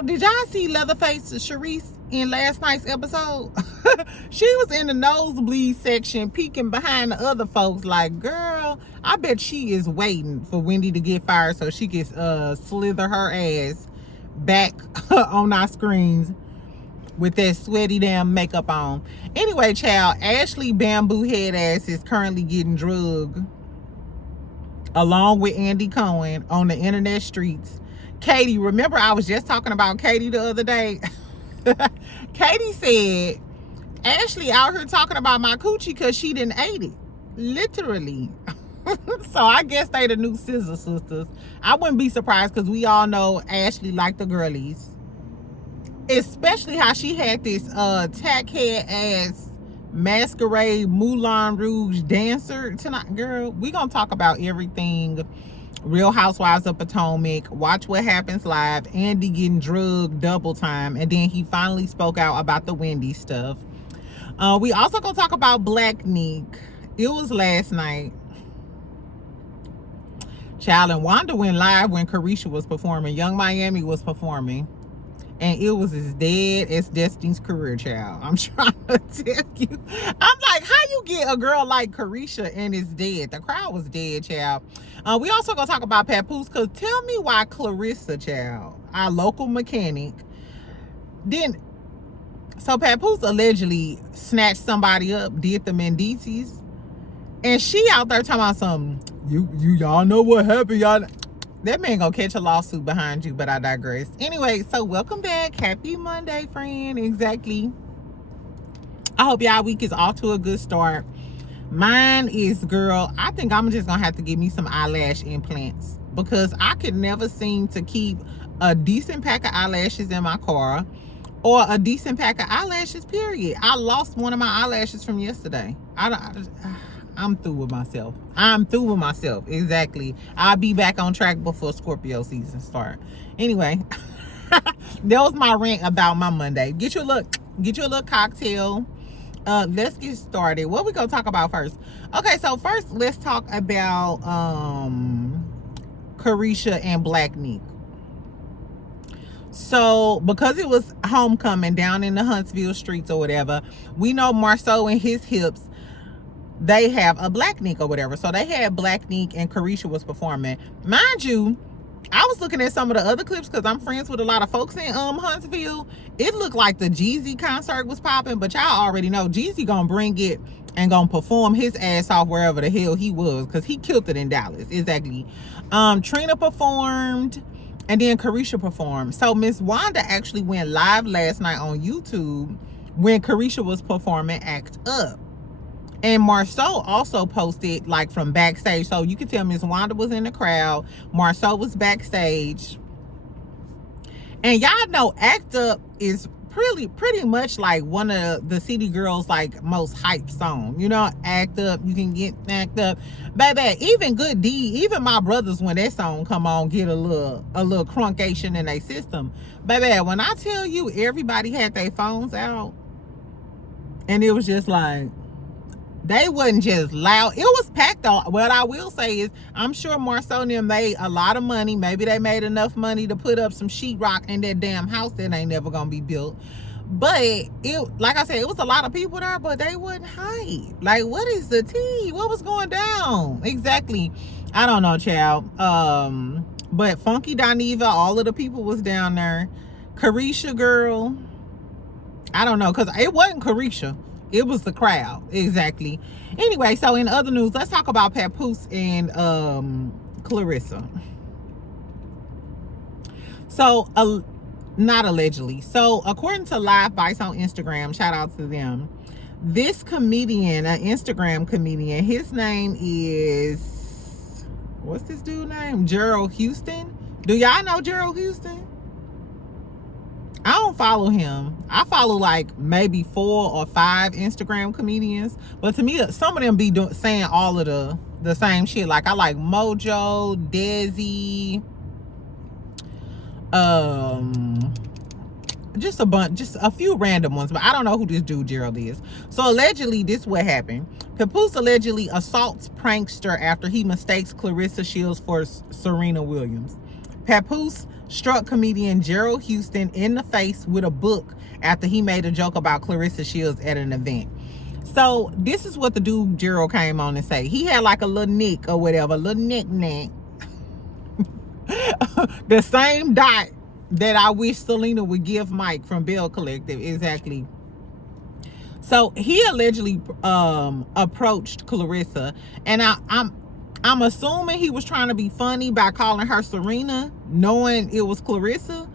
Child, did y'all see Leatherface Sharice in last night's episode? She was in the nosebleed section peeking behind the other folks like, girl, I bet she is waiting for Wendy to get fired so she can slither her ass back on our screens with that sweaty damn makeup on. Anyway, child, Ashley Bamboo Head Ass is currently getting drugged along with Andy Cohen on the internet streets. Katie, remember I was just talking about Katie the other day? Katie said, Ashley out here talking about my coochie because she didn't ate it. Literally. So I guess they the new Scissor Sisters. I wouldn't be surprised because we all know Ashley like the girlies. Especially how she had this tackhead ass masquerade Moulin Rouge dancer tonight. Girl, we gonna talk about everything Real Housewives of Potomac, Watch What Happens Live, Andy getting drugged double time, and then he finally spoke out about the Wendy stuff. We also gonna talk about Blaquenik. It was last night. Child, and Wanda went live when Karisha was performing. Young Miami was performing. And it was as dead as Destiny's Career, child. I'm trying to tell you. I'm like, how you get a girl like Karisha and it's dead? The crowd was dead, child. We also gonna talk about Papoose, because tell me why Clarissa, child, our local mechanic, didn't. So Papoose allegedly snatched somebody up, did the Mendices, and she out there talking about something. Y'all know what happened, y'all. That man gonna catch a lawsuit behind you, but I digress. Anyway, so welcome back. Happy Monday, friend. Exactly. I hope y'all week is off to a good start. Mine is, girl, I think I'm just gonna have to get me some eyelash implants, because I could never seem to keep a decent pack of eyelashes in my car, or a decent pack of eyelashes, period. I lost one of my eyelashes from yesterday. I'm through with myself. I'm through with myself. Exactly. I'll be back on track before Scorpio season start. Anyway, that was my rant about my Monday. Get you a little cocktail. Let's get started. What we gonna talk about first? Okay, so first let's talk about Karisha and Blaquenik. So because it was homecoming down in the Huntsville streets or whatever, we know Marceau and his hips, they have a Blaquenik or whatever. So they had Blaquenik and Karisha was performing. Mind you, I was looking at some of the other clips because I'm friends with a lot of folks in Huntsville. It looked like the Jeezy concert was popping, but y'all already know Jeezy gonna bring it and gonna perform his ass off wherever the hell he was, because he killed it in Dallas. Exactly. Trina performed, and then Karisha performed. So Miss Wanda actually went live last night on YouTube when Karisha was performing Act Up. And Marceau also posted like from backstage. So you can tell Miss Wanda was in the crowd. Marceau was backstage. And y'all know Act Up is pretty much like one of the City Girls like most hyped song. You know, Act Up, you can get Act Up. Baby, even Good D, even my brothers, when that song come on, get a little cruncation in their system. Baby, when I tell you everybody had their phones out, and it was just like, they wasn't just loud. It was packed though. What I will say is, I'm sure Marceau and them made a lot of money. Maybe they made enough money to put up some sheetrock in that damn house that ain't never gonna be built. But it, like I said, it was a lot of people there, but they wasn't hype. Like, what is the tea? What was going down? Exactly. I don't know, child. But Funky Dineva, all of the people was down there. Karisha, girl, I don't know, because it wasn't Karisha. It was the crowd. Exactly. Anyway, so in other news, let's talk about Papoose and Clarissa. So, not allegedly. So, according to Live Bites on Instagram, shout out to them, this comedian, an Instagram comedian, his name is, what's this dude's name? Gerald Houston. Do y'all know Gerald Houston? I don't follow him. I follow like maybe 4 or 5 Instagram comedians, but to me, some of them be saying all of the same shit. Like, I like Mojo, Desi, just a bunch, just a few random ones, but I don't know who this dude Gerald is. So allegedly, this is what happened. Papoose allegedly assaults prankster after he mistakes Clarissa Shields for Serena Williams. Papoose struck comedian Gerald Houston in the face with a book after he made a joke about Clarissa Shields at an event. So this is what the dude Gerald came on and say. He had like a little nick or whatever, a little knick-knack. The same dot that I wish Selena would give Mike from Bell Collective. Exactly. So he allegedly approached Clarissa, and I'm assuming he was trying to be funny by calling her Serena, knowing it was Clarissa.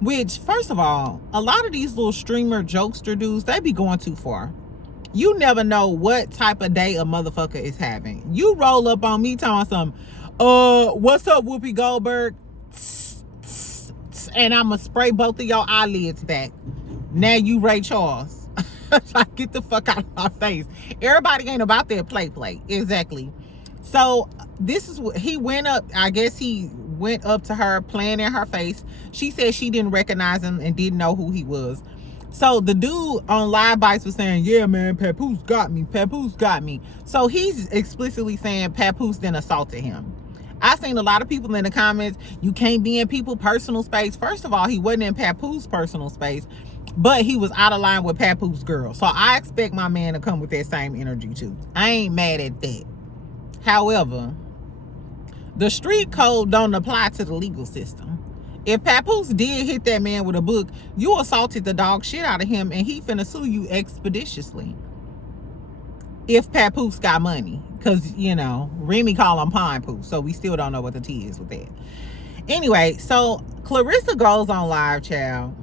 Which, first of all, a lot of these little streamer jokester dudes, they be going too far. You never know what type of day a motherfucker is having. You roll up on me talking something, what's up, Whoopi Goldberg? And I'ma spray both of your eyelids back. Now you Ray Charles. Like, get the fuck out of my face. Everybody ain't about that play. Exactly. So this is what he went up. I guess he went up to her, playing in her face. She said she didn't recognize him and didn't know who he was. So the dude on Live Bites was saying, yeah, man, Papoose got me. Papoose got me. So he's explicitly saying Papoose then assaulted him. I've seen a lot of people in the comments, you can't be in people's personal space. First of all, he wasn't in Papoose personal space, but he was out of line with Papoose girl. So I expect my man to come with that same energy too. I ain't mad at that. However, the street code don't apply to the legal system. If Papoose did hit that man with a book, you assaulted the dog shit out of him, and he finna sue you expeditiously. If Papoose got money. Because, you know, Remy call him Pine Poo, so we still don't know what the T is with that. Anyway, so Clarissa goes on live, child.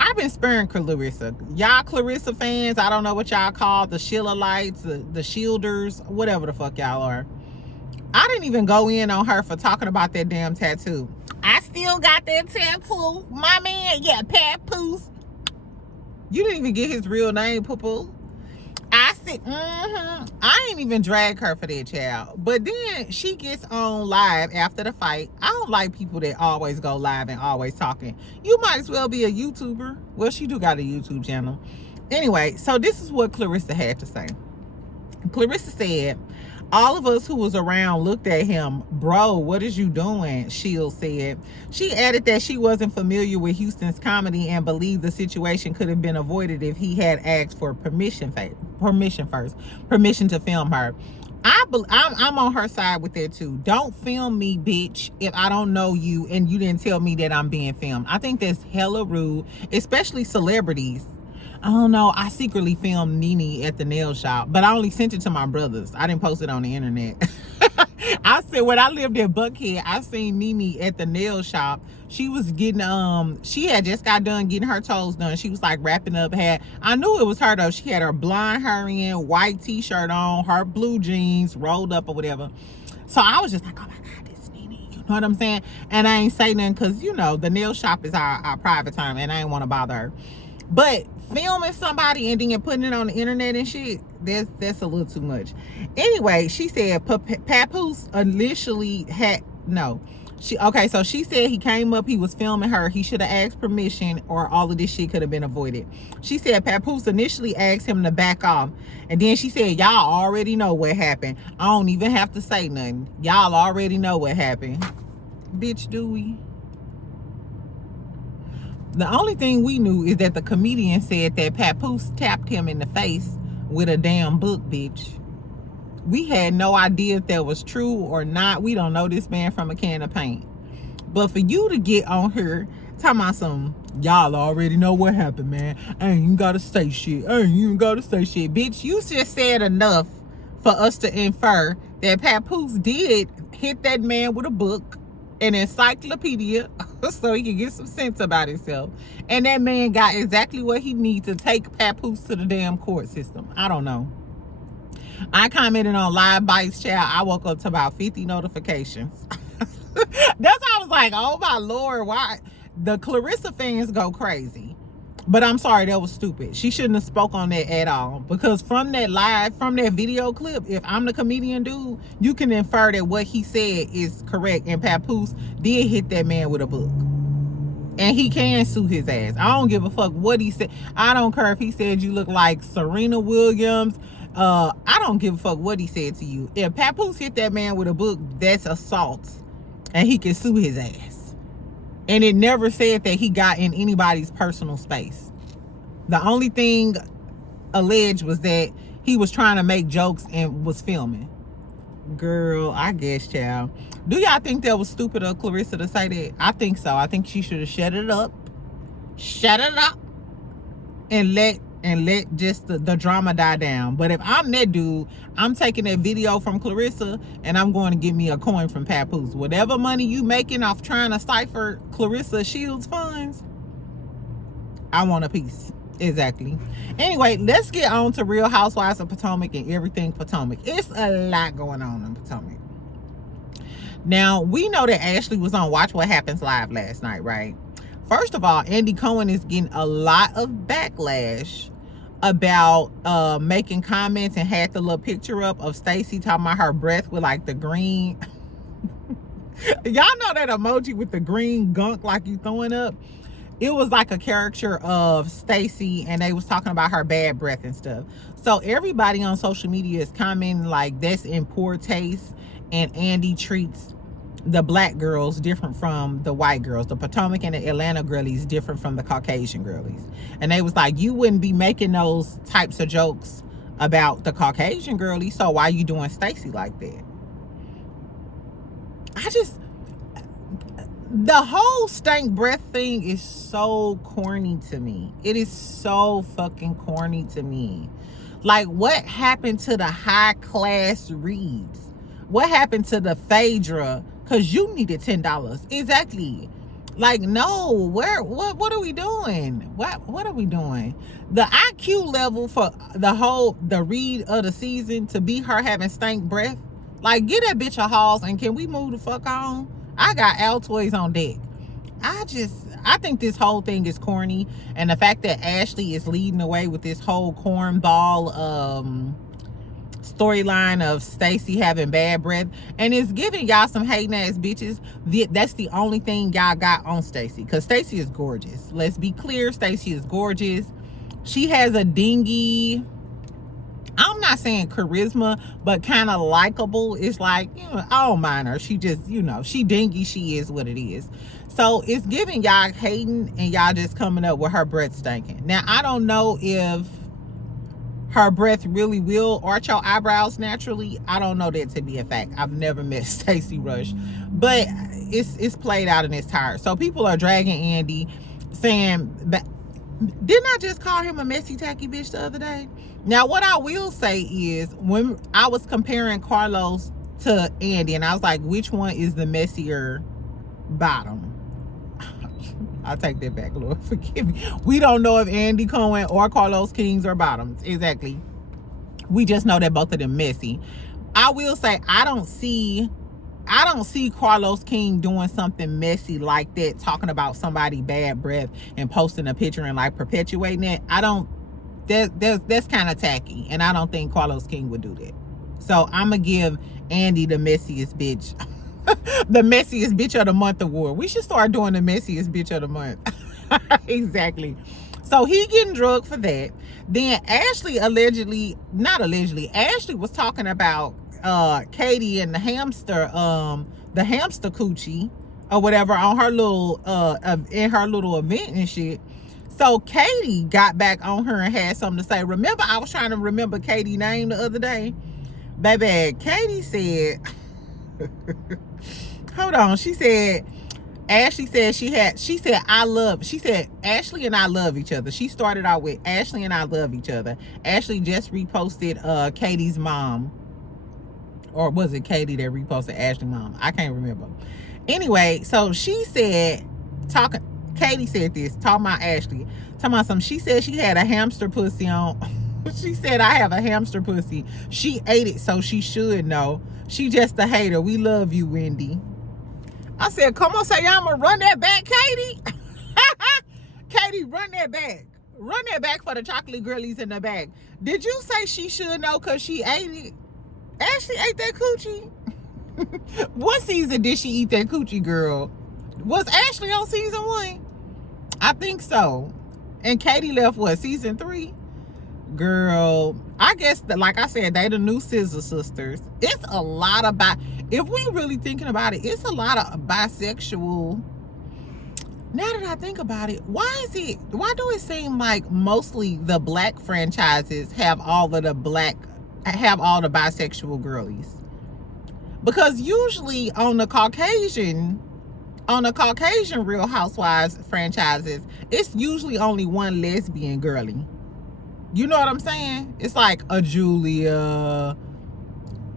I've been sparing Clarissa. Y'all Clarissa fans, I don't know what y'all call the Shillalites, the Shielders, whatever the fuck y'all are. I didn't even go in on her for talking about that damn tattoo. I still got that tattoo. My man, yeah, Papoose. You didn't even get his real name, Poo. I said, I ain't even drag her for that, child. But then she gets on live after the fight. I don't like people that always go live and always talking. You might as well be a YouTuber. Well, she do got a YouTube channel. Anyway, so this is what Clarissa had to say. Clarissa said, all of us who was around looked at him. Bro, what is you doing? Shields said. She added that she wasn't familiar with Houston's comedy and believed the situation could have been avoided if he had asked for permission to film her. I'm on her side with that too. Don't film me, bitch, if I don't know you and you didn't tell me that I'm being filmed. I think that's hella rude, especially celebrities. I don't know. I secretly filmed Nene at the nail shop, but I only sent it to my brothers. I didn't post it on the internet. I said when I lived in Buckhead, I seen Nene at the nail shop. She was getting, she had just got done getting her toes done. She was like wrapping up hair. I knew it was her though. She had her blonde hair in, white t-shirt on, her blue jeans rolled up or whatever. So I was just like, oh my God, this is Nene. You know what I'm saying? And I ain't say nothing because, you know, the nail shop is our private time and I ain't want to bother her. But filming somebody and then putting it on the internet and shit, that's a little too much. Anyway, she said Papoose initially had so she said he came up, he was filming her, he should have asked permission or all of this shit could have been avoided. She said Papoose initially asked him to back off, and then she said y'all already know what happened. I don't even have to say nothing. Y'all already know what happened. Bitch, do we? The only thing we knew is that the comedian said that Papoose tapped him in the face with a damn book, bitch. We had no idea if that was true or not. We don't know this man from a can of paint. But for you to get on here talking about some, y'all already know what happened, man. I ain't even gotta say shit. Bitch, you just said enough for us to infer that Papoose did hit that man with a book, an encyclopedia, so he could get some sense about himself. And that man got exactly what he needs to take Papoose to the damn court system. I don't know. I commented on Live Bites, child. I woke up to about 50 notifications. That's why I was like, oh my Lord, why? The Clarissa fans go crazy. But I'm sorry, that was stupid. She shouldn't have spoke on that at all. Because from that video clip, if I'm the comedian dude, you can infer that what he said is correct. And Papoose did hit that man with a book. And he can sue his ass. I don't give a fuck what he said. I don't care if he said you look like Serena Williams. I don't give a fuck what he said to you. If Papoose hit that man with a book, that's assault. and he can sue his ass. And it never said that he got in anybody's personal space. The only thing alleged was that he was trying to make jokes and was filming. Girl, I guess, child. Do y'all think that was stupid of Clarissa to say that? I think so. I think she should have shut it up. Shut it up. And let just the drama die down. But if I'm that dude, I'm taking that video from Clarissa and I'm going to get me a coin from Papoose. Whatever money you making off trying to cipher Clarissa Shields funds, I want a piece. Exactly. Anyway, let's get on to Real Housewives of Potomac and everything Potomac. It's a lot going on in Potomac. Now, we know that Ashley was on Watch What Happens Live last night, right? First of all, Andy Cohen is getting a lot of backlash about making comments and had the little picture up of Stacey talking about her breath with like the green. Y'all know that emoji with the green gunk like you throwing up? It was like a caricature of Stacey, and they was talking about her bad breath and stuff. So everybody on social media is commenting like that's in poor taste, and Andy treats the black girls different from the white girls. The Potomac and the Atlanta girlies different from the Caucasian girlies. And they was like, you wouldn't be making those types of jokes about the Caucasian girlies, so why you doing Stacey like that? The whole stank breath thing is so corny to me. It is so fucking corny to me. Like, what happened to the high class Rhobbs? What happened to the Phaedra? Because you needed $10. Exactly. Like, no, what are we doing? What are we doing? The IQ level for the read of the season to be her having stank breath. Like, get that bitch a Halls and can we move the fuck on? I got Altoids on deck. I think this whole thing is corny. And the fact that Ashley is leading the way with this whole cornball storyline of Stacey having bad breath, and it's giving y'all some hating ass bitches. That's the only thing y'all got on Stacey, because Stacey is gorgeous. Let's be clear, Stacey is gorgeous. She has a dingy, I'm not saying charisma, but kind of likable. It's like, you know, I don't mind her. She just, you know, she dingy, she is what it is. So it's giving y'all hating, and y'all just coming up with her breath stinking. Now, I don't know if her breath really will arch your eyebrows naturally. I don't know that to be a fact. I've never met Stacey Rush, but it's played out and it's tired. So people are dragging Andy, saying, didn't I just call him a messy tacky bitch the other day? Now, what I will say is, when I was comparing Carlos to Andy, and I was like, which one is the messier bottom? I'll take that back, Lord. Forgive me. We don't know if Andy Cohen or Carlos Kings are bottoms. Exactly. We just know that both of them messy. I will say, I don't see Carlos King doing something messy like that, talking about somebody bad breath and posting a picture and like perpetuating it. That's kind of tacky, and I don't think Carlos King would do that. So I'm gonna give Andy the messiest bitch. The messiest bitch of the month award. We should start doing the messiest bitch of the month. Exactly. So he getting drugged for that. Then Ashley Ashley was talking about Katie and the hamster coochie or whatever on her little in her little event and shit. So Katie got back on her and had something to say. Remember, I was trying to remember Katie's name the other day. Baby, Katie said hold on. She said Ashley said she said Ashley and I love each other. She started out with Ashley and I love each other. Ashley just reposted Katie's mom. Or was it Katie that reposted Ashley's mom? I can't remember. Anyway, so she said, Katie said this, talking about Ashley, talking about something. She said she had a hamster pussy on. She said, I have a hamster pussy. She ate it, so she should know. She just a hater. We love you, Wendy. I said, come on, say I'm gonna run that back, Katie. Katie, run that back. Run that back for the chocolate girlies in the back. Did you say she should know because she ate it? Ashley ate that coochie. What season did she eat that coochie, girl? Was Ashley on season 1? I think so. And Katie left, what, season 3? Girl, I guess that, like I said, they the new Scissor Sisters. It's a lot about, if we really thinking about it, it's a lot of bisexual. Now that I think about it, why do it seem like mostly the black franchises have all the bisexual girlies? Because usually on the Caucasian Real Housewives franchises, it's usually only one lesbian girly. You know what I'm saying? It's like a Julia.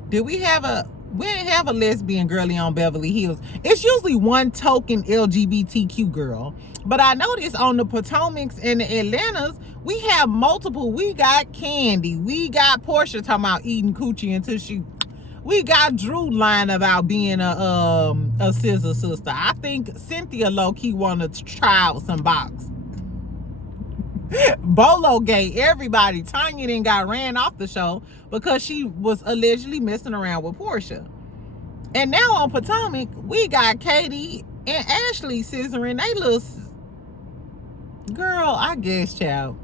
We didn't have a lesbian girly on Beverly Hills. It's usually one token LGBTQ girl. But I noticed on the Potomacs and the Atlantas, we have multiple. We got Candy. We got Portia talking about eating coochie until she... We got Drew lying about being a scissor sister. I think Cynthia low-key wanted to try out some box. Bolo gay, everybody. Tanya then got ran off the show because she was allegedly messing around with Portia. And now on Potomac, we got Katie and Ashley scissoring they little... Girl, I guess, child.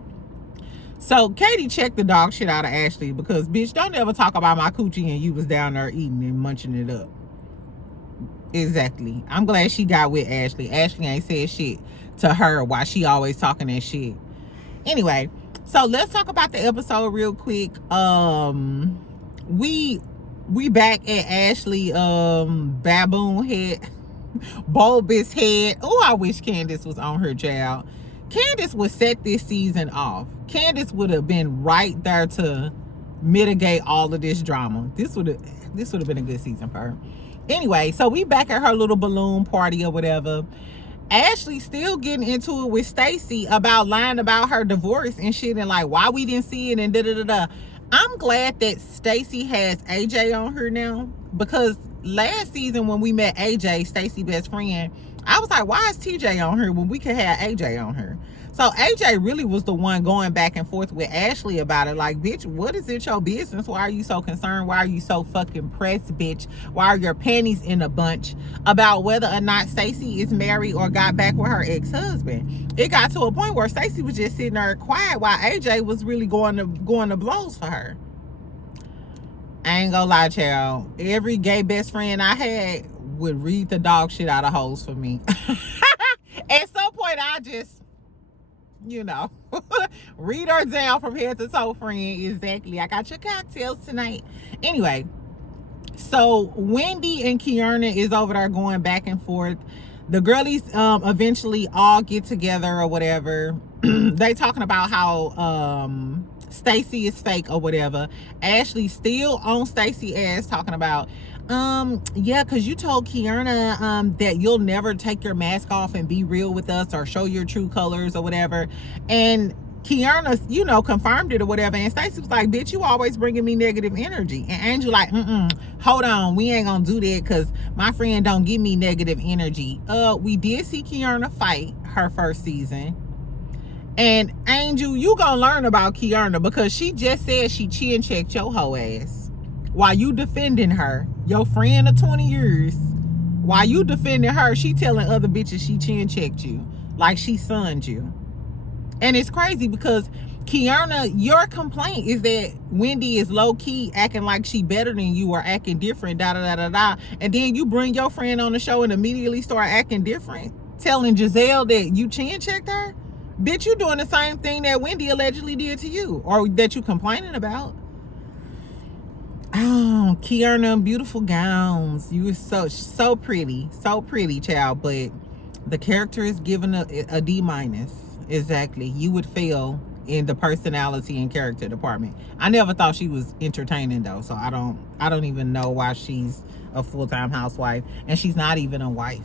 So Katie checked the dog shit out of Ashley because, bitch, don't ever talk about my coochie and you was down there eating and munching it up. Exactly. I'm glad she got with Ashley. Ashley ain't said shit to her while she always talking that shit. Anyway, so let's talk about the episode real quick. We back at Ashley baboon head, bulbous head. Oh, I wish Candace was on her, child. Candace would set this season off. Candace would have been right there to mitigate all of this drama. This would have been a good season for her. Anyway, so we back at her little balloon party or whatever. Ashley still getting into it with Stacey about lying about her divorce and shit and like why we didn't see it and da-da-da-da. I'm glad that Stacey has AJ on her now, because last season when we met AJ, Stacey's best friend, I was like, why is TJ on her when we could have AJ on her? So AJ really was the one going back and forth with Ashley about it. Like, bitch, what is it your business? Why are you so concerned? Why are you so fucking pressed, bitch? Why are your panties in a bunch about whether or not Stacey is married or got back with her ex-husband? It got to a point where Stacey was just sitting there quiet while AJ was really going to blows for her. I ain't gonna lie, child. Every gay best friend I had would read the dog shit out of hoes for me. At some point, I just, read her down from head to toe, friend. Exactly. I got your cocktails tonight. Anyway, so Wendy and Kierna is over there going back and forth. The girlies eventually all get together or whatever. They talking about how Stacey is fake or whatever. Ashley still on Stacey ass talking about yeah, because you told Kierna that you'll never take your mask off and be real with us or show your true colors or whatever. And Kierna, confirmed it or whatever. And Stacey was like, bitch, you always bringing me negative energy. And Angel like, hold on, we ain't gonna do that because my friend don't give me negative energy. We did see Kierna fight her first season. And Angel, you gonna learn about Kierna because she just said she chin checked your hoe ass. While you defending her, your friend of 20 years, while you defending her, she telling other bitches she chin checked you. Like she sunned you. And it's crazy because Kierna, your complaint is that Wendy is low-key acting like she better than you or acting different, da-da-da-da-da. And then you bring your friend on the show and immediately start acting different, telling Giselle that you chin checked her. Bitch, you doing the same thing that Wendy allegedly did to you or that you complaining about. Oh, Kierna, beautiful gowns. You were so pretty, child. But the character is given a D-. Exactly. You would fail in the personality and character department. I never thought she was entertaining though, so I don't even know why she's a full-time housewife and she's not even a wife.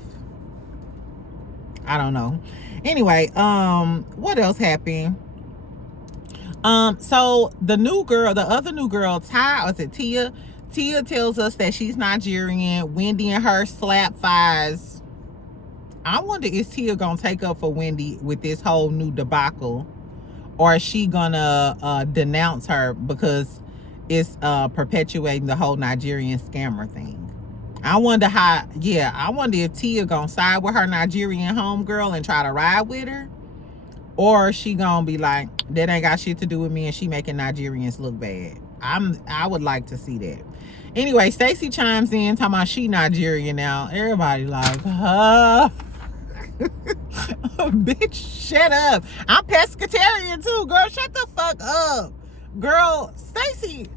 I don't know. Anyway, what else happened? So the other new girl, Tia tells us that she's Nigerian. Wendy and her slap fives. I wonder, is Tia gonna take up for Wendy with this whole new debacle, or is she gonna denounce her because it's perpetuating the whole Nigerian scammer thing? I wonder if Tia gonna side with her Nigerian homegirl and try to ride with her, or she gonna be like, that ain't got shit to do with me and she making Nigerians look bad. I would like to see that. Anyway, Stacey chimes in talking about she Nigerian now. Everybody like, bitch, shut up. I'm pescatarian too, girl. Shut the fuck up. Girl, Stacey,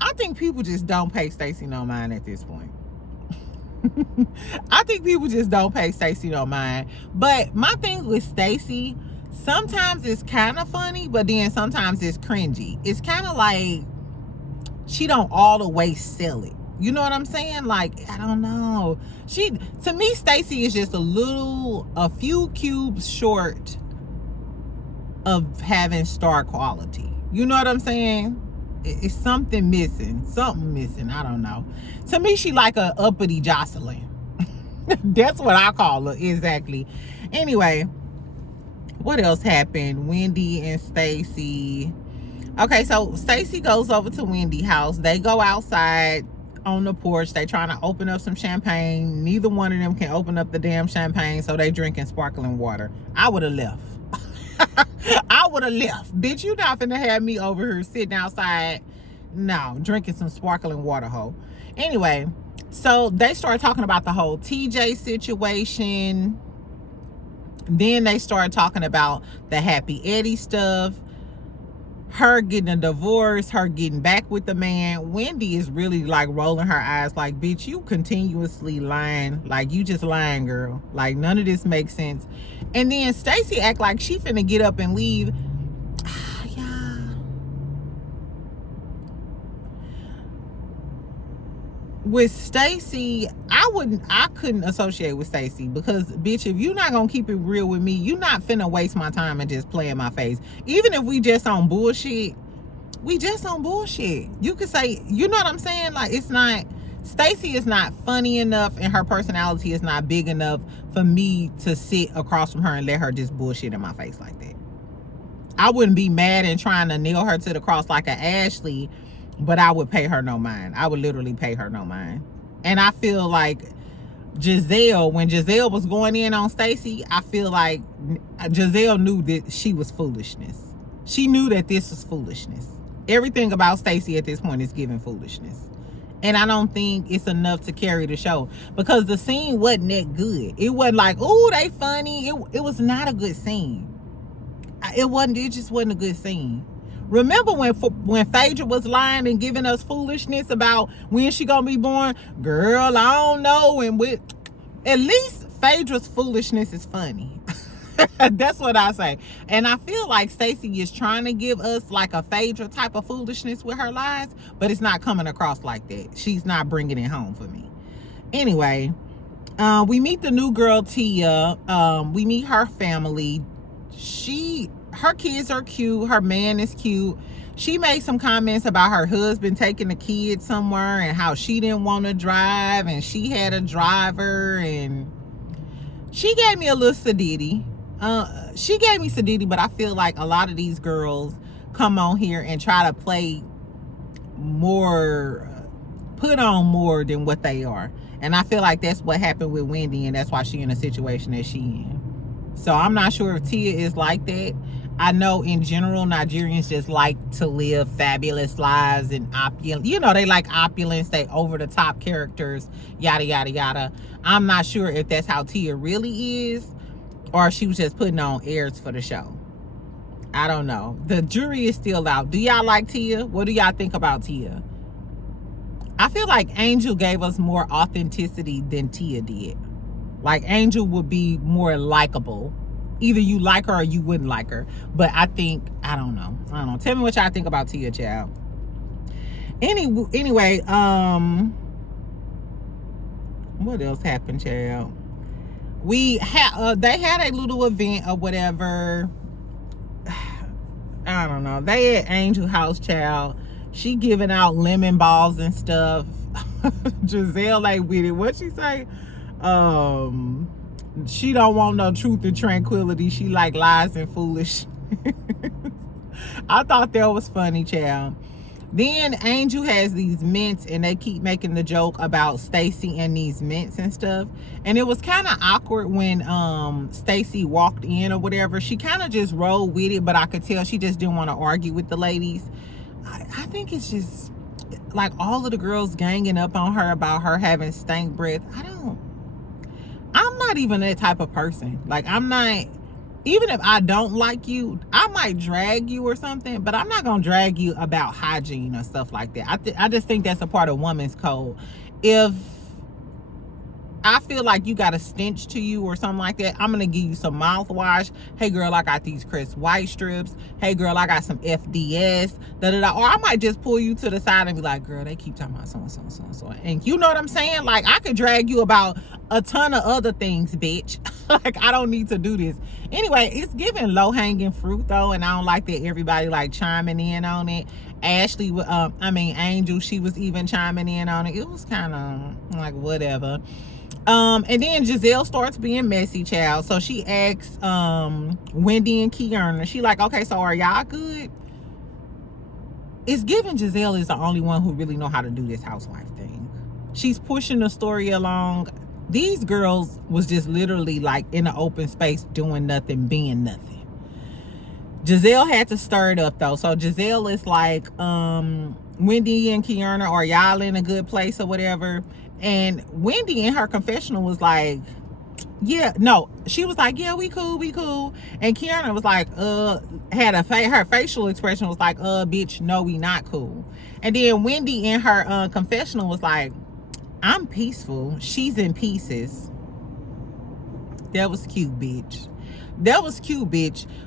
I think people just don't pay Stacey no mind at this point. I think people just don't pay Stacey no mind. But my thing with Stacey, sometimes it's kind of funny, but then sometimes it's cringy. It's kind of like she don't all the way sell it. You know what I'm saying? Like, I don't know. To me, Stacey is just a few cubes short of having star quality. You know what I'm saying? It's something missing. I don't know. To me, she like a uppity Jocelyn. That's what I call her, exactly. Anyway, what else happened? Wendy and Stacey. Okay, so Stacey goes over to Wendy's house. They go outside on the porch. They trying to open up some champagne. Neither one of them can open up the damn champagne, so they drinking sparkling water. I would have left. I would have left. Bitch, you not finna have me over here sitting outside. No, drinking some sparkling water, ho. Anyway, so they started talking about the whole TJ situation. Then they started talking about the Happy Eddie stuff. Her getting a divorce, her getting back with the man. Wendy is really like rolling her eyes like, bitch, you continuously lying. Like, you just lying, girl. Like, none of this makes sense. And then Stacey act like she finna get up and leave. Yeah. With Stacey, I couldn't associate with Stacey because, bitch, if you not gonna keep it real with me, you not finna waste my time and just play in my face. Even if we just on bullshit, we just on bullshit. You could say, you know what I'm saying? Like, it's not, Stacey is not funny enough and her personality is not big enough for me to sit across from her and let her just bullshit in my face like that. I wouldn't be mad and trying to nail her to the cross like an Ashley, but I would pay her no mind. I would literally pay her no mind. And I feel like Giselle, when Giselle was going in on Stacey, I feel like Giselle knew that she was foolishness. She knew that this was foolishness. Everything about Stacey at this point is giving foolishness. And I don't think it's enough to carry the show because the scene wasn't that good. It wasn't like, oh, they funny. It was not a good scene. It just wasn't a good scene. Remember when Phaedra was lying and giving us foolishness about when she gonna be born? Girl, I don't know. And at least Phaedra's foolishness is funny. That's what I say. And I feel like Stacey is trying to give us like a Phaedra type of foolishness with her lies, but it's not coming across like that. She's not bringing it home for me. Anyway, we meet the new girl, Tia. We meet her family. Her kids are cute. Her man is cute. She made some comments about her husband taking the kids somewhere and how she didn't want to drive and she had a driver, and she gave me a little sadity. She gave me sadity, but I feel like a lot of these girls come on here and try to play more, put on more than what they are. And I feel like that's what happened with Wendy, and that's why she in a situation that she in. So I'm not sure if Tia is like that. I know in general, Nigerians just like to live fabulous lives and opulent. You know, they like opulence, they over the top characters, yada, yada, yada. I'm not sure if that's how Tia really is or she was just putting on airs for the show. I don't know. The jury is still out. Do y'all like Tia? What do y'all think about Tia? I feel like Angel gave us more authenticity than Tia did. Like, Angel would be more likable. Either you like her or you wouldn't like her. But I don't know. Tell me what y'all think about Tia, child. Anyway, what else happened, child? They had a little event or whatever. I don't know. They at Angel house, child. She giving out lemon balls and stuff. Giselle ain't with it. What'd she say? She don't want no truth and tranquility. She like lies and foolish. I thought that was funny, child. Then Angel has these mints and they keep making the joke about Stacey and these mints and stuff. And it was kind of awkward when Stacey walked in or whatever. She kind of just rolled with it, but I could tell she just didn't want to argue with the ladies. I think it's just, like all of the girls ganging up on her about her having stank breath. I'm not even that type of person. Like, I'm not, even if I don't like you, I might drag you or something, but I'm not gonna drag you about hygiene or stuff like that. I just think that's a part of woman's code. If I feel like you got a stench to you or something like that, I'm gonna give you some mouthwash. Hey girl, I got these Chris White strips. Hey girl, I got some FDS. Or I might just pull you to the side and be like, girl, they keep talking about so and so and so and so. And you know what I'm saying? Like, I could drag you about a ton of other things, bitch. Like, I don't need to do this. Anyway, it's giving low-hanging fruit though, and I don't like that everybody like chiming in on it. Ashley, Angel, she was even chiming in on it. It was kind of like whatever. And then Giselle starts being messy, child. So she asks Wendy and Kiana, she like, okay, so are y'all good? It's given Giselle is the only one who really know how to do this housewife thing. She's pushing the story along. These girls was just literally like in an open space doing nothing, being nothing. Giselle had to stir it up though. So Giselle is like, Wendy and Kiana, are y'all in a good place or whatever? And Wendy in her confessional was like, she was like, yeah, we cool. And Kiana was like, had her facial expression was like, bitch, no, we not cool. And then Wendy in her confessional was like, I'm peaceful, she's in pieces. That was cute, bitch.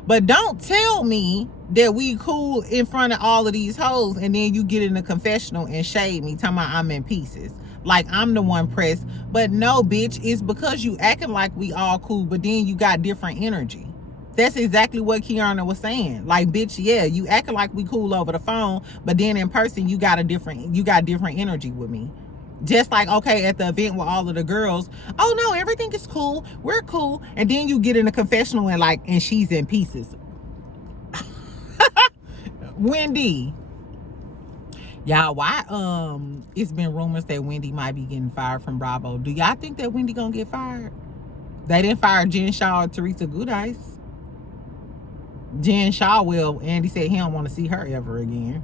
But don't tell me that we cool in front of all of these hoes and then you get in the confessional and shade me talking about I'm in pieces. Like I'm the one pressed. But no, bitch, it's because you acting like we all cool, but then you got different energy. That's exactly what Kiana was saying. Like, bitch, yeah, you acting like we cool over the phone, but then in person you got different energy with me. Just like, okay, at the event with all of the girls, oh no, everything is cool, we're cool, and then you get in a confessional and she's in pieces. Wendy, y'all, why it's been rumors that Wendy might be getting fired from Bravo. Do y'all think that Wendy gonna get fired? They didn't fire Jen Shaw or Teresa Goodice. Jen Shaw will. Andy said he don't want to see her ever again.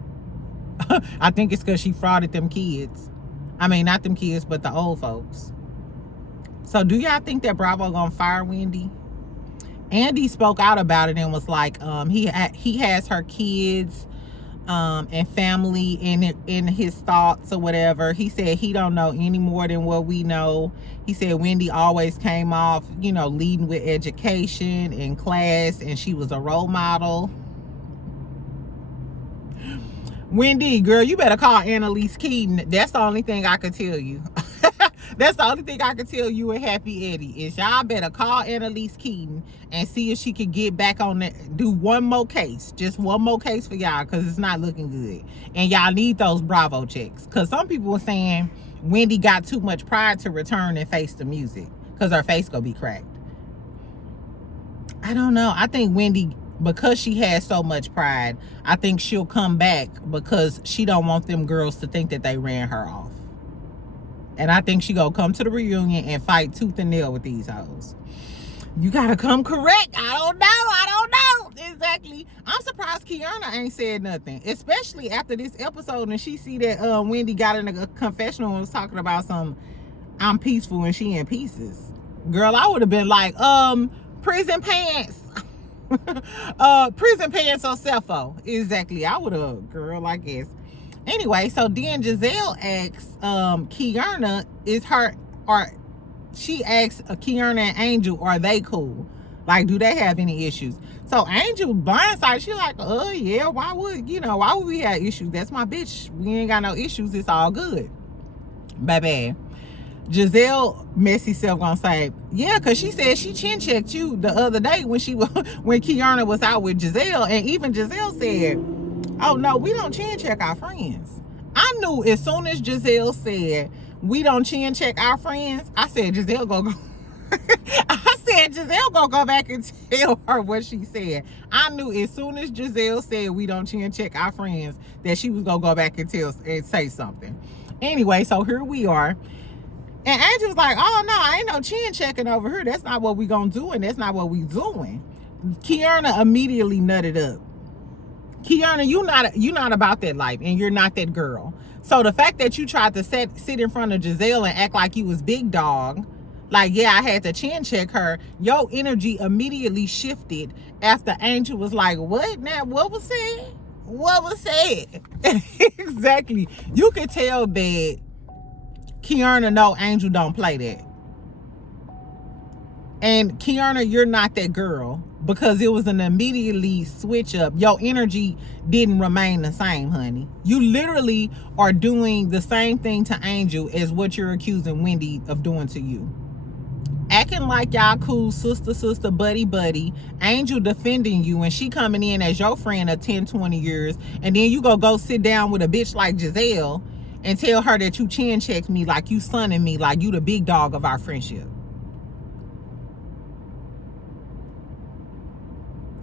I think it's because she frauded them kids. I mean, not them kids, but the old folks. So do y'all think that Bravo gonna fire Wendy? Andy spoke out about it and was like, he has her kids and family in his thoughts or whatever. He said he don't know any more than what we know. He said Wendy always came off, leading with education and class, and she was a role model. Wendy, girl, you better call Annalise Keaton. That's the only thing I could tell you. That's the only thing I could tell you and Happy Eddie is y'all better call Annalise Keaton and see if she could get back on that. Do one more case. Just one more case for y'all because it's not looking good. And y'all need those Bravo checks. Because some people were saying Wendy got too much pride to return and face the music because her face gonna be cracked. I don't know. I think Wendy, because she has so much pride, I think she'll come back because she don't want them girls to think that they ran her off. And I think she gonna come to the reunion and fight tooth and nail with these hoes. You gotta come correct. I don't know. Exactly. I'm surprised Kiana ain't said nothing, especially after this episode and she see that Wendy got in a confessional and was talking about I'm peaceful and she in pieces. Girl, I would have been like, prison pants. Prison pants or Cepho. Exactly. I would have, girl, I guess. Anyway, so then Giselle asks Kiana, she asks Kiana and Angel, are they cool? Like, do they have any issues? So Angel blindsided, she like, yeah, why would we have issues? That's my bitch. We ain't got no issues. It's all good. Baby. Giselle messy self gonna say, yeah, because she said she chin checked you the other day when Kiana was out with Giselle, and even Giselle said, oh no, we don't chin check our friends. I knew as soon as Giselle said we don't chin check our friends, I said Giselle go go back and tell her what she said. I knew as soon as Giselle said we don't chin check our friends that she was gonna go back and say something. Anyway, so here we are. And Angel's like, oh no, I ain't no chin checking over here. That's not what we gonna do, and that's not what we doing. Kiana immediately nutted up. Kiana, you not about that life, and you're not that girl. So the fact that you tried to sit in front of Giselle and act like you was big dog, like, yeah, I had to chin check her, your energy immediately shifted after Angel was like, what? Now, what was said? What was said? Exactly. You could tell that Kiana know Angel don't play that. And Kiana, you're not that girl, because it was an immediately switch up. Your energy didn't remain the same, honey. You literally are doing the same thing to Angel as what you're accusing Wendy of doing to you. Acting like y'all cool sister, buddy. Angel defending you, and she coming in as your friend of 10, 20 years. And then you go sit down with a bitch like Giselle and tell her that you chin checked me, like you sonning me, like you the big dog of our friendship.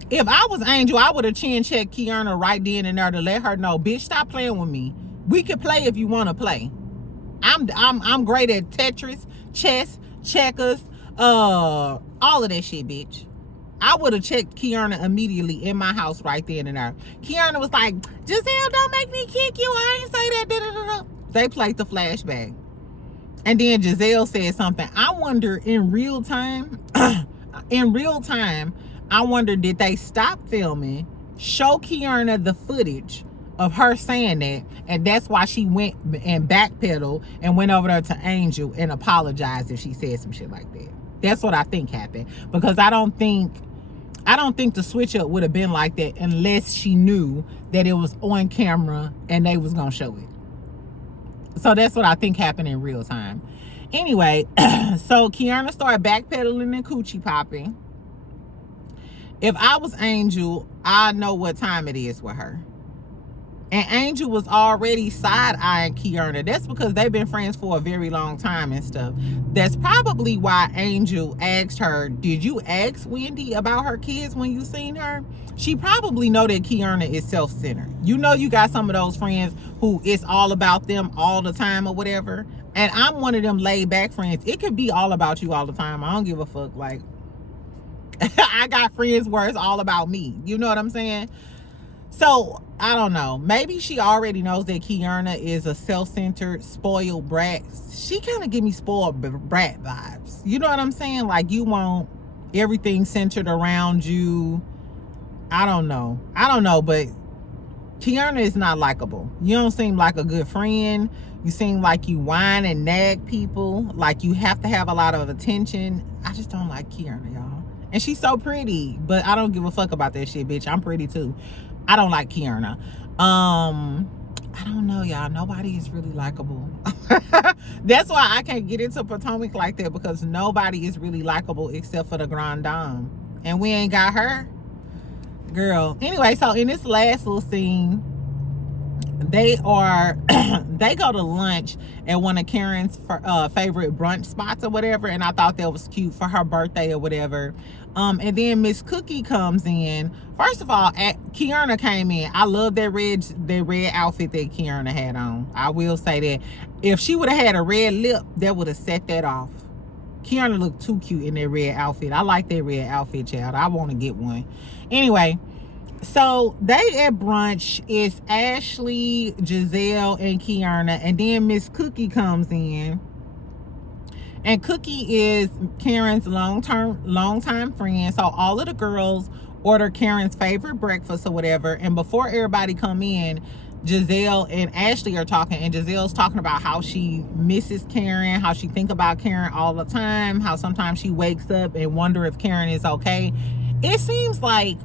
If I was Angel, I would have chin checked Kiana right then and there to let her know, bitch, stop playing with me. We can play if you want to play. I'm great at Tetris, chess, checkers, all of that shit, bitch. I would have checked Kiana immediately in my house right then and there. Kiana was like, Giselle, don't make me kick you. I ain't say that. Da, da, da, da. They played the flashback. And then Giselle said something. I wonder in real time, I wonder, did they stop filming, show Kiana the footage of her saying that, and that's why she went and backpedaled and went over there to Angel and apologized if she said some shit like that. That's what I think happened, because I don't think the switch up would have been like that unless she knew that it was on camera and they was gonna show it. So that's what I think happened in real time. Anyway, so Kiana started backpedaling and coochie popping. If I was Angel, I know what time it is with her. And Angel was already side-eyeing Kiana. That's because they've been friends for a very long time and stuff. That's probably why Angel asked her, did you ask Wendy about her kids when you seen her? She probably know that Kiana is self-centered. You know you got some of those friends who it's all about them all the time or whatever. And I'm one of them laid-back friends. It could be all about you all the time. I don't give a fuck. Like, I got friends where it's all about me. You know what I'm saying? So, I don't know. Maybe she already knows that Kiana is a self-centered, spoiled brat. She kind of give me spoiled brat vibes. You know what I'm saying? Like, you want everything centered around you. I don't know, but Kiana is not likable. You don't seem like a good friend. You seem like you whine and nag people. Like, you have to have a lot of attention. I just don't like Kiana, y'all. And she's so pretty, but I don't give a fuck about that shit, bitch. I'm pretty too. I don't like Kiana. I don't know, y'all. Nobody is really likable. That's why I can't get into Potomac like that, because nobody is really likable except for the Grand Dame. And we ain't got her. Girl. Anyway, so in this last little scene, they go to lunch at one of Karen's favorite brunch spots or whatever, and I thought that was cute for her birthday or whatever. And then Miss Cookie comes in. First of all, Kiana came in. I love that red outfit that Kiana had on. I will say that if she would have had a red lip, that would have set that off. Kiana looked too cute in that red outfit. I like that red outfit, child. I want to get one. Anyway, so they at brunch. It's Ashley, Giselle, and Kiana, and then Miss Cookie comes in. And Cookie is Karen's long-time friend. So all of the girls order Karen's favorite breakfast or whatever. And before everybody come in, Giselle and Ashley are talking, and Giselle's talking about how she misses Karen, how she think about Karen all the time, how sometimes she wakes up and wonder if Karen is okay. It seems like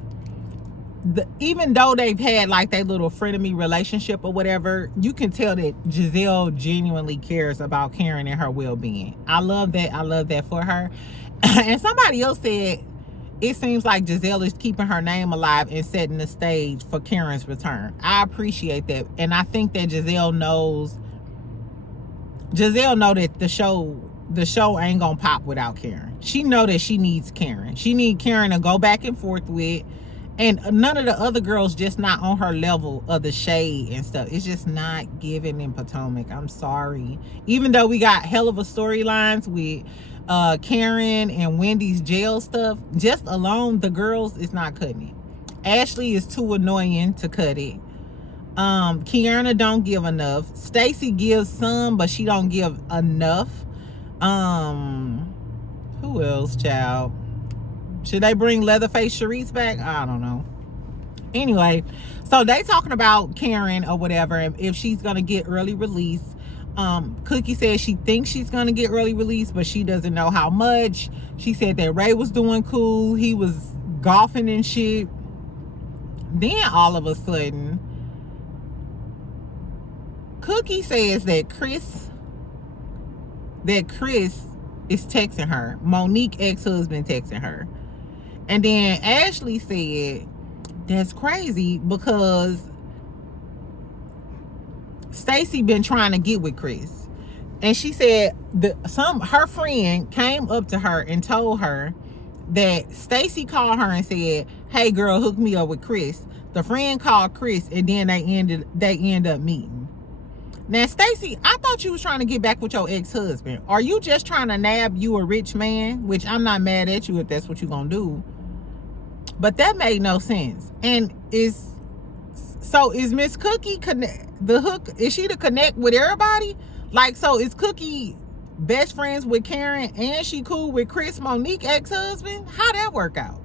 even though they've had like their little frenemy relationship or whatever, you can tell that Giselle genuinely cares about Karen and her well-being. I love that for her. And somebody else said it seems like Giselle is keeping her name alive and setting the stage for Karen's return. I appreciate that. And I think that Giselle know that the show ain't gonna pop without Karen. She know that she needs Karen. She need Karen to go back and forth with. And none of the other girls just not on her level of the shade and stuff. It's just not given in Potomac. I'm sorry. Even though we got hell of a storylines with Karen and Wendy's jail stuff, just alone, the girls is not cutting it. Ashley is too annoying to cut it. Kiana don't give enough. Stacey gives some, but she don't give enough. Who else, child? Should they bring Leatherface Sharice back? I don't know. Anyway, so they talking about Karen or whatever, and if she's gonna get early release. Cookie says she thinks she's gonna get early release, but she doesn't know how much. She said that Ray was doing cool, he was golfing and shit. Then all of a sudden, Cookie says that Chris is texting her. Monique ex-husband texting her. And then Ashley said, that's crazy because Stacey been trying to get with Chris. And she said her friend came up to her and told her that Stacey called her and said, hey girl, hook me up with Chris. The friend called Chris, and then they end up meeting. Now, Stacey, I thought you was trying to get back with your ex-husband. Are you just trying to nab you a rich man? Which I'm not mad at you if that's what you're gonna do. But that made no sense. And is Miss Cookie the hook? Is she to connect with everybody? Like, so is Cookie best friends with Karen and she cool with Chris, Monique ex-husband? How that work out?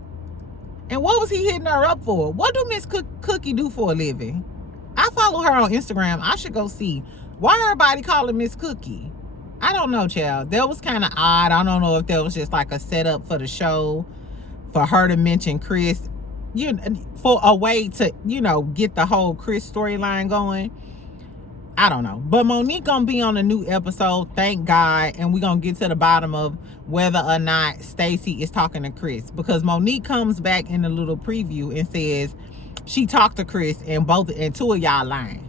And what was he hitting her up for? What do Miss Cookie do for a living? I follow her on Instagram. I should go see. Why everybody calling Miss Cookie? I don't know, child. That was kind of odd. I don't know if that was just like a setup for the show, for her to mention Chris, for a way to, get the whole Chris storyline going. I don't know. But Monique gonna be on a new episode, thank God, and we're gonna get to the bottom of whether or not Stacey is talking to Chris, because Monique comes back in a little preview and says she talked to Chris and two of y'all lying.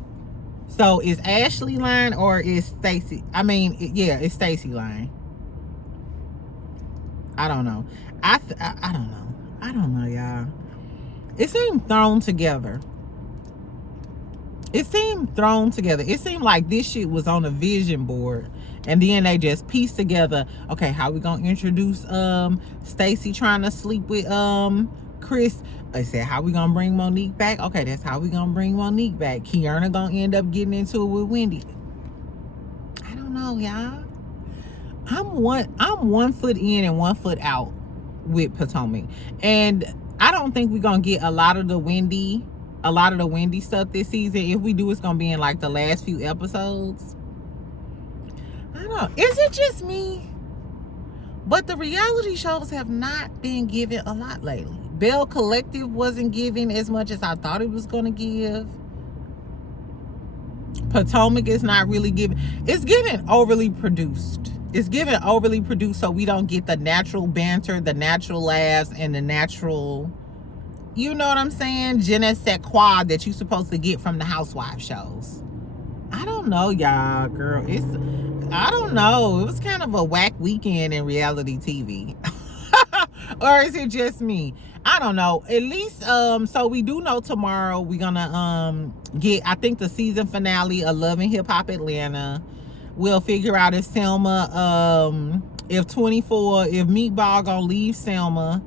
So is Ashley lying or is Stacey? It's Stacey lying. I don't know. I don't know. I don't know, y'all. It seemed thrown together. It seemed like this shit was on a vision board, and then they just pieced together, okay, how we gonna introduce Stacey trying to sleep with Chris? They said, how we gonna bring Monique back? Okay, that's how we gonna bring Monique back. Kiana gonna end up getting into it with Wendy. I don't know, y'all. I'm one foot in and 1 foot out with Potomac, and I don't think we're gonna get a lot of the Wendy stuff this season. If we do, it's gonna be in like the last few episodes. I don't know. Is it just me? But the reality shows have not been giving a lot lately. Bell Collective wasn't giving as much as I thought it was gonna give. Potomac is not really giving. It's giving overly produced. So we don't get the natural banter, the natural laughs, and the natural, you know what I'm saying, je ne sais quoi that you're supposed to get from the Housewives shows. I don't know, y'all, girl. I don't know. It was kind of a whack weekend in reality TV. Or is it just me? I don't know. At least, so we do know tomorrow we're gonna get, I think, the season finale of Love and Hip Hop Atlanta. We'll figure out if Selma, if Meatball gonna leave Selma.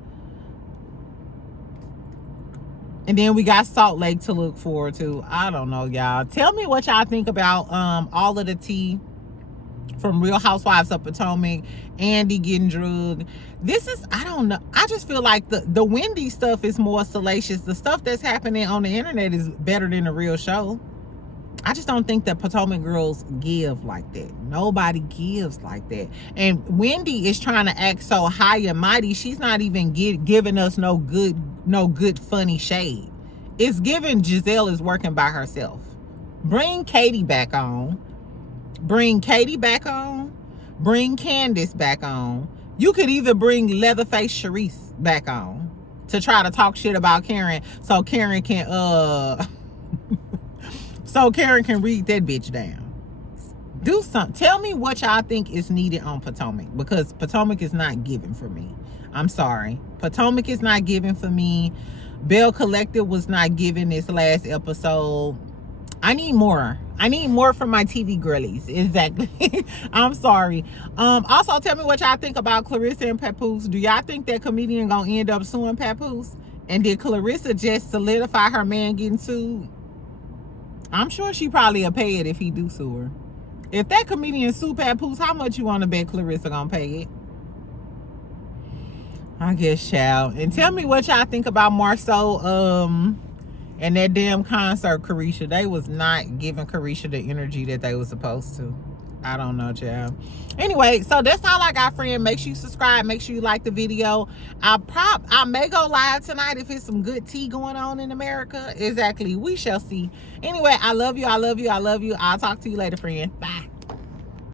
And then we got Salt Lake to look forward to. I don't know, y'all. Tell me what y'all think about all of the tea from Real Housewives of Potomac, Andy getting drugged. I don't know. I just feel like the Wendy stuff is more salacious. The stuff that's happening on the internet is better than the real show. I just don't think that Potomac girls give like that. Nobody gives like that. And Wendy is trying to act so high and mighty. She's not even giving us no good funny shade. It's giving Giselle is working by herself. Bring Katie back on. Bring Candace back on. You could either bring Leatherface Sharice back on to try to talk shit about Karen, so Karen can read that bitch down. Do something. Tell me what y'all think is needed on Potomac, because Potomac is not giving for me. I'm sorry. Potomac is not giving for me. Bell Collective was not giving this last episode. I need more. I need more from my TV girlies. Exactly. I'm sorry. Also, tell me what y'all think about Clarissa and Papoose. Do y'all think that comedian gonna end up suing Papoose? And did Clarissa just solidify her man getting sued? I'm sure she probably will pay it if he do sue her. If that comedian sue Papoose, how much you want to bet Clarissa gonna pay it? I guess, child. And tell me what y'all think about Marceau and that damn concert, Karisha. They was not giving Karisha the energy that they was supposed to. I don't know, child. Anyway, so that's all I got, friend. Make sure you subscribe. Make sure you like the video. I may go live tonight if it's some good tea going on in America. Exactly. We shall see. Anyway, I love you. I love you. I love you. I'll talk to you later, friend. Bye.